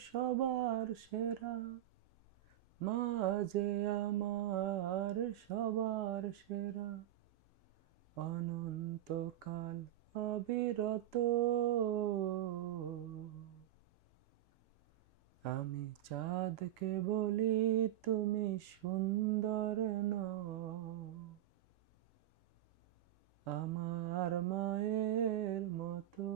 সবার সেরা মা যে আমার সবার সেরা। অনন্তকাল অবিরত, আমি চাঁদকে বলি তুমি সুন্দর আমার মায়ের মতো।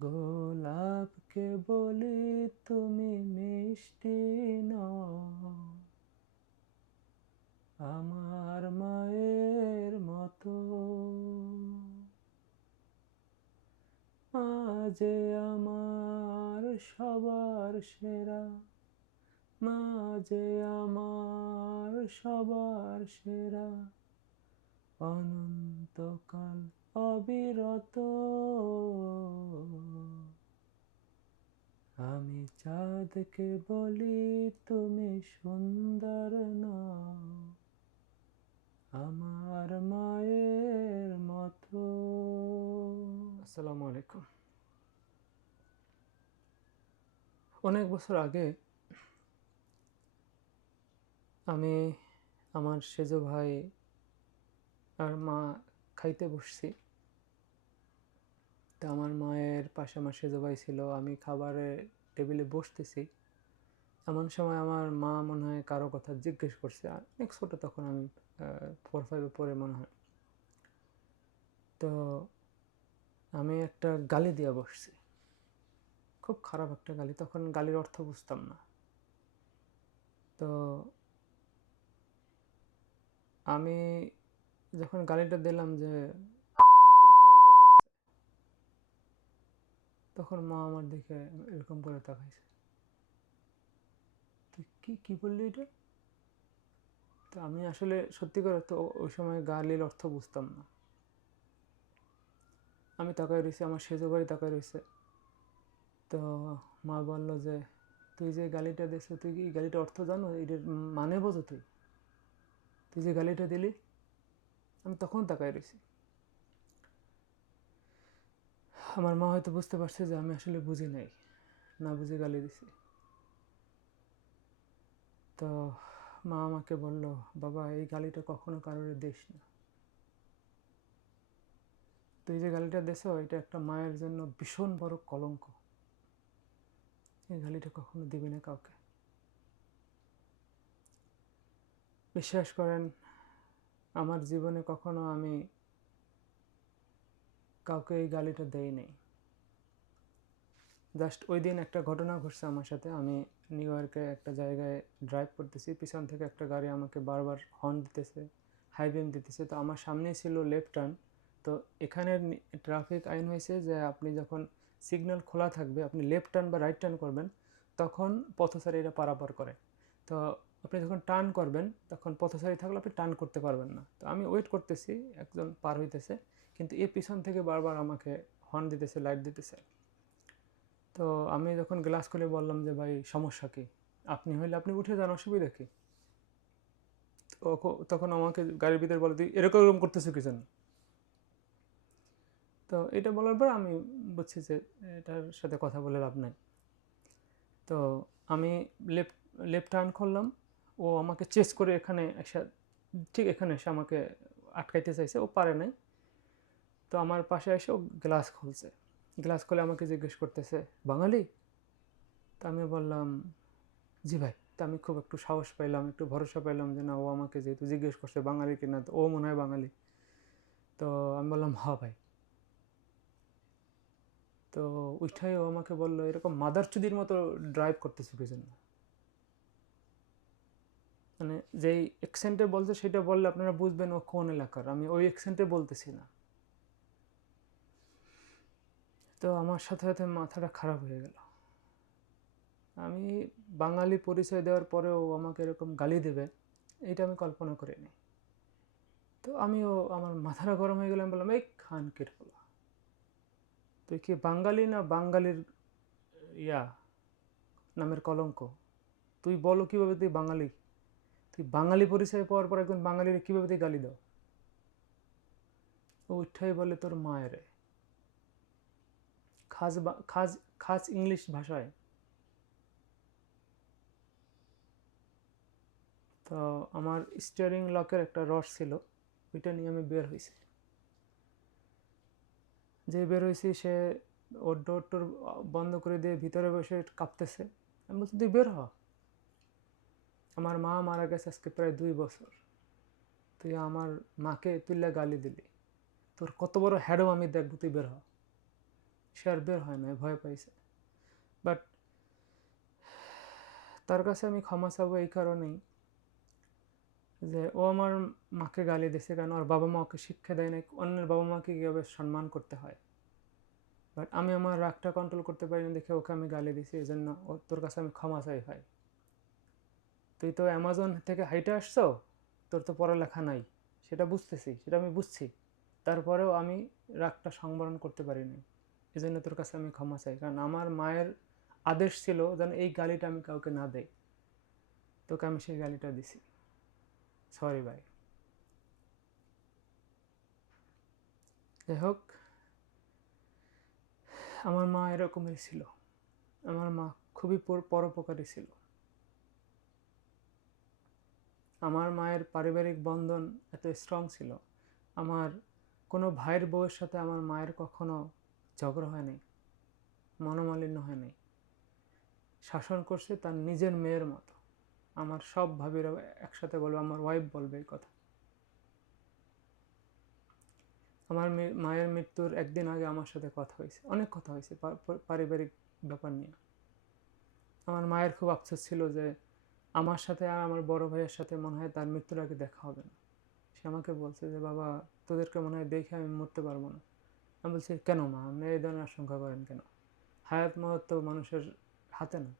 গোলাপকে বলি তুমি মিষ্টি নও। আমার মায়ের মতো। মাঝে আমার সবার সেরা, মাঝে আমার সবার সেরা, অনন্তকাল অবিরত। আমি চাঁদকে বলি, তুমি সুন্দর না আমার মায়ের মতো। আসসালামু আলাইকুম। অনেক বছর আগে আমি আমার সেজ ভাই আর মা খাইতে বসছি। তো আমার মায়ের পাশে আমার সেজ ভাই ছিল, আমি খাবারের টেবিলে বসতেছি। এমন সময় আমার মা মনে হয় কারও কথা জিজ্ঞেস করছে। অনেক ছোটো তখন আমি ফোর ফাইভে পরে মনে হয়। তো আমি একটা গালি দিয়ে বসছি। খুব খারাপ একটা গালি, তখন গালির অর্থ বুঝতাম না। তো আমি যখন গালিটা দিলাম যে "খানকির ফুয়া এটা করছে", তখন মা আমার দিকে এরকম করে তাকাইছে। তুই কি কি বললি এটা? তো আমি আসলে সত্যি করে তো ওই সময় গালির অর্থ বুঝতাম না। আমি তাকায় রয়েছি আমার সেজো ভাই তাকাই রয়েছে তো মা বলল যে, তুই যে গালিটা দিস তুই কি গালিটা অর্থ জানো? এটার মানে বোঝো তুই। তুই যে গালিটা দিলি, আমি তখন তাকাই রয়েছি আমার মা হয়তো বুঝতে পারছে যে আমি আসলে বুঝি নাই, না বুঝে গালি দিছি। তো মা আমাকে বলল, বাবা, এই গালিটা কখনো কারোর দিস না। তুই যে গালিটা দেছ, এটা একটা মায়ের জন্য ভীষণ বড় কলঙ্ক। এই গালিটা কখনো দিবি না কাউকে। বিশ্বাস করেন, আমার জীবনে কখনো আমি কাউকে এই গালিটা দেই নাই। জাস্ট ওই দিন একটা ঘটনা ঘটছে আমার সাথে। আমি নিউ ইয়র্কে একটা জায়গায় ড্রাইভ করতেছি। পিছন থেকে একটা গাড়ি আমাকে বারবার হর্ন দিতেছে হাই বিম দিতেছে। তো আমার সামনেই ছিল লেফট টার্ন তো এখানের ট্রাফিক আইন হয়েছে যে আপনি যখন সিগন্যাল খোলা থাকবে, আপনি লেফট টার্ন বা রাইট টার্ন করবেন, তখন পথচারীরা পারাপার করে। তো আপনি যখন টার্ন করবেন, তখন পথচারী থাকলে আপনি টার্ন করতে পারবেন না। তো আমি ওয়েট করতেছি, একজন পার হইতেছে। কিন্তু এ পিছন থেকে বারবার আমাকে হর্ন দিতেছে লাইট দিতেছে। তো আমি যখন গ্লাস খুলে বললাম যে, ভাই, সমস্যা কি? আপনি হইলে আপনি উঠে যান, অসুবিধা কি? তখ- তখন আমাকে গাড়ির ভিতরে বলে, তুই এরকম এরকম করতেছো কি জন্য? তো এটা বলার পর আমি বুঝছি যে, এটার সাথে কথা বলে লাভ নাই। তো আমি লেফট লেফট টার্ন করলাম। ও আমাকে চেস করে এখানে এসে, ঠিক এখানে এসে আমাকে আটকাইতে চাইছে, ও পারে নাই। তো আমার পাশে এসে ও গ্লাস খুলছে। গ্লাস খুলে আমাকে জিজ্ঞেস করতেছে, বাঙালি? তা আমি বললাম, জি ভাই। তা আমি খুব একটু সাহস পাইলাম, একটু ভরসা পাইলাম যে না, ও আমাকে যেহেতু জিজ্ঞেস করছে বাঙালি কিনা, তো ও মনে হয় বাঙালি। তো আমি বললাম হ ভাই। তো ওইটাই ও আমাকে বলল, এরকম মাদার চুদির মতো ড্রাইভ করতেছে পিছনে মানে যেই এক্সেন্টে বলছে, সেটা বললে আপনারা বুঝবেন ও কোন এলাকার। আমি ওই এক্সেন্টে বলতেছি না। তো আমার সাথে সাথে মাথাটা খারাপ হয়ে গেল। আমি বাঙালি পরিচয় দেওয়ার পরেও আমাকে এরকম গালি দেবে এটা আমি কল্পনা করিনি। তো আমিও আমার মাথাটা গরম হয়ে গেলে, আমি বললাম, এই খানকির বলা তুই কি বাঙালি না বাঙালির ইয়া, নামের কলঙ্ক? তুই বলো কীভাবে তুই বাঙালি? তুই বাঙালি পরিচয় পাওয়ার পর একজন বাঙালির কীভাবে তুই গালি দাও? উঠাই বলে, তোর মায়ের। খাস খাস খাস ইংলিশ ভাষায়। তো আমার স্টিয়ারিং লকের একটা রড ছিল, ওইটা নিয়ে আমি বের হয়েছি যে বের হয়েছি সে ওর ডোর টোর বন্ধ করে দিয়ে ভিতরে বসে কাঁপতেছে। আমি বলছি, তুই বের হ। আমার মা মারা গেছে আজকে প্রায় দুই বছর। তুই আমার মাকে তুললে গালি দিলি। তোর কত বড় হ্যাডম আমি দেখব, তুই বের হ। সে আর বের হয় না ভয় পাইছে। বাট তার কাছে আমি ক্ষমা চাবো এই কারণেই যে ও আমার মাকে গালি দিছে কেন? ওর বাবা মা ওকে শিক্ষা দেয় না অন্যের বাবা মাকে কীভাবে সম্মান করতে হয়? বাট আমি আমার রাগটা কন্ট্রোল করতে পারি না দেখে ওকে আমি গালি দিছি, এই জন্য ও- তোর কাছে আমি ক্ষমা চাই ভাই। তুই তো অ্যামাজন থেকে হাইটে আসছো, তোর তো পড়ালেখা নাই, সেটা বুঝতেছি, সেটা আমি বুঝছি। তারপরেও আমি রাগটা সংবরণ করতে পারি নাই এই জন্য তোর কাছে আমি ক্ষমা চাই। কারণ আমার মায়ের আদেশ ছিল যেন এই গালিটা আমি কাউকে না দেই। তোকে আমি সেই গালিটা দিছি। সরি ভাই। যাই হোক আমার মা এরকমই ছিল। আমার মা খুবই পরোপকারী ছিল। আমার মায়ের পারিবারিক বন্ধন এত স্ট্রং ছিল। আমার কোনো ভাইয়ের বউয়ের সাথে আমার মায়ের কখনো ঝগড়া হয় নাই, মনোমালিন্য হয় নাই। শাসন করছে তার নিজের মেয়ের মতো। আমার সব ভাবিরা একসাথে বলবে, আমার ওয়াইফ বলবে এই কথা। আমার মায়ের মৃত্যুর একদিন আগে আমার সাথে কথা হয়েছে, অনেক কথা হয়েছে পারিবারিক ব্যাপার নিয়ে। আমার মায়ের খুব আফসোস ছিল যে আমার সাথে আর আমার বড় ভাইয়ের সাথে মনে হয় তার মৃত্যুর আগে দেখা হবে না। সে আমাকে বলছে যে, বাবা, তোদেরকে মনে হয় দেখে আমি মরতে পারব না। আমি বলছি, কেন মা? আপনি এই ধরনের আশঙ্কা করেন কেন? হায়াত মহৎ তো মানুষের হাতে না।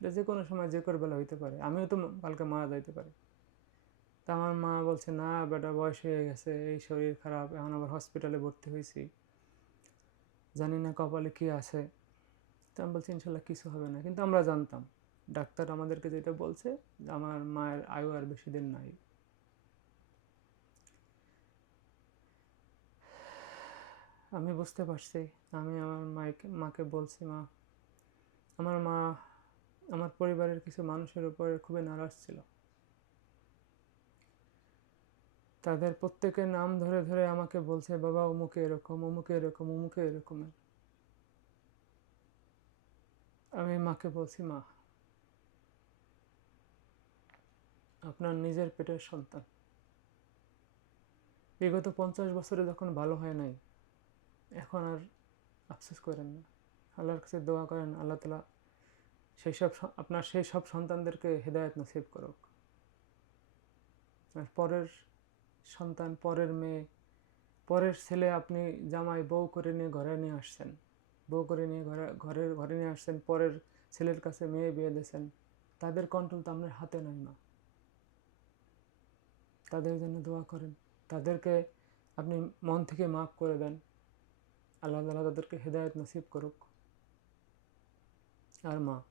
এটা যে কোনো সময় যে করে বেলা হইতে পারে। আমিও তো কালকে মারা যাইতে পারি। তা আমার মা বলছে, না বেটা, বয়স হয়ে গেছে, এই শরীর খারাপ, এখন আবার হসপিটালে ভর্তি হয়েছি। জানি না কপালে কি আছে। তো আমি বলছি, ইনশাল্লাহ কিছু হবে না। কিন্তু আমরা জানতাম। ডাক্তার আমাদেরকে যেটা বলছে, আমার মায়ের আয়ু আর বেশি দিন নাই। আমি বুঝতে পারছি। আমি আমার মাকে মাকে বলছি, মা, আমার মা, আমার পরিবারের কিছু মানুষের উপরে খুবই নারাজ ছিল। তাদের প্রত্যেকের নাম ধরে ধরে আমাকে বলছে, বাবা, অমুকে এরকম অমুকে এরকম, অমুকে এরকমের। আমি মাকে বলছি, মা, আপনার নিজের পেটের সন্তান। বিগত পঞ্চাশ বছরে যখন ভালো হয় নাই এখন আর আফসোস করেন না। আল্লাহর কাছে দোয়া করেন, আল্লাহ তালা সেই সব আপনার সেই সব সন্তানদেরকে হেদায়ত নসিব করুক। আর পরের সন্তান, পরের মেয়ে, পরের ছেলে আপনি জামাই বউ করে নিয়ে ঘরে নিয়ে আসছেন, বউ করে নিয়ে ঘরে ঘরের ঘরে নিয়ে আসছেন, পরের ছেলের কাছে মেয়ে বিয়ে দিয়েছেন, তাদের কন্ট্রোল তো আপনার হাতে নাই না তাদের জন্য দোয়া করেন। তাদেরকে আপনি মন থেকে মাফ করে দেন। আল্লাহ তালা তাদেরকে হেদায়ত নসিব করুক। আর মা,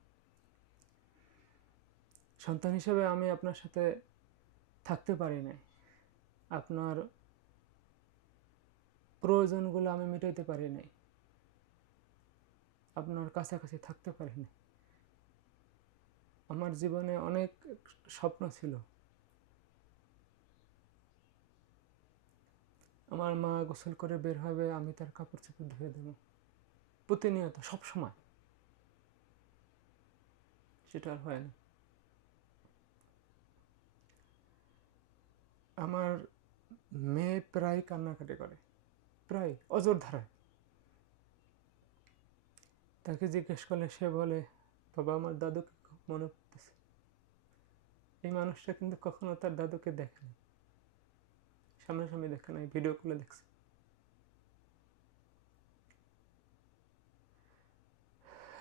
সন্তান হিসেবে আমি আপনার সাথে থাকতে পারি নাই। আপনার প্রয়োজনগুলো আমি মেটাইতে পারি নাই। আপনার কাছাকাছি থাকতে পারি নাই। আমার জীবনে অনেক স্বপ্ন ছিল। আমার মা গোসল করে বের হবে, আমি তার কাপড় চোপড় ধুয়ে দেবো। প্রতিনিয়ত সব সময় সেটা আর হয় না। আমার মেয়ে প্রায় কান্নাকাটি করে। প্রায়, অজর ধারায়। তাকে জিজ্ঞেস করলে সে বলে, বাবা, আমার দাদুকে মনে পড়তেছে। এই মানুষটা কিন্তু কখনো তার দাদুকে দেখেনি। সামনাসামনি দেখে নাই ভিডিও কলে দেখছে।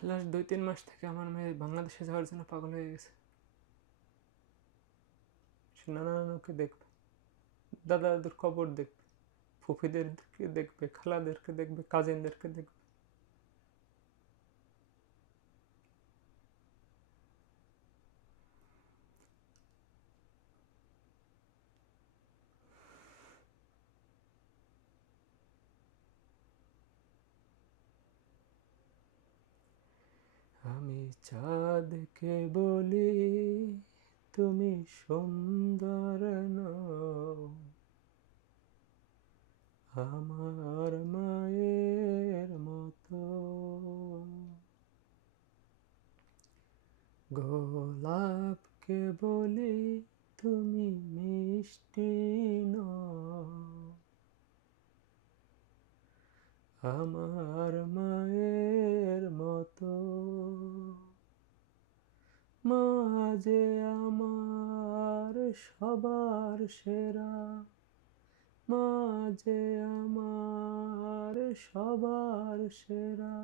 লাস্ট দুই, তিন মাস থেকে আমার মেয়ে বাংলাদেশে যাওয়ার জন্য পাগল হয়ে গেছে। সে নানা দেখবে, দাদাদের দাদুর কবর দেখবে, ফুফিদেরকে দেখবে, খালাদেরকে দেখবে কাজিনদেরকে দেখবে আমি চাঁদকে বলি তুমি সুন্দর নও। আমার মায়ের মতো গোলাপকে বলি তুমি মিষ্টি নও আমার মায়ের মতো মাঝে আমার সবার সেরা, মাঝে আমার সবার সেরা।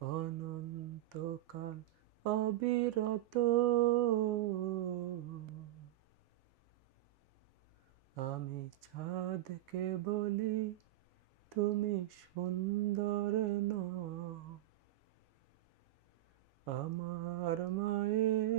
অনন্তকাল অবিরত, আমি চাঁদকে বলি, তুমি সুন্দর ন আমার মায়ের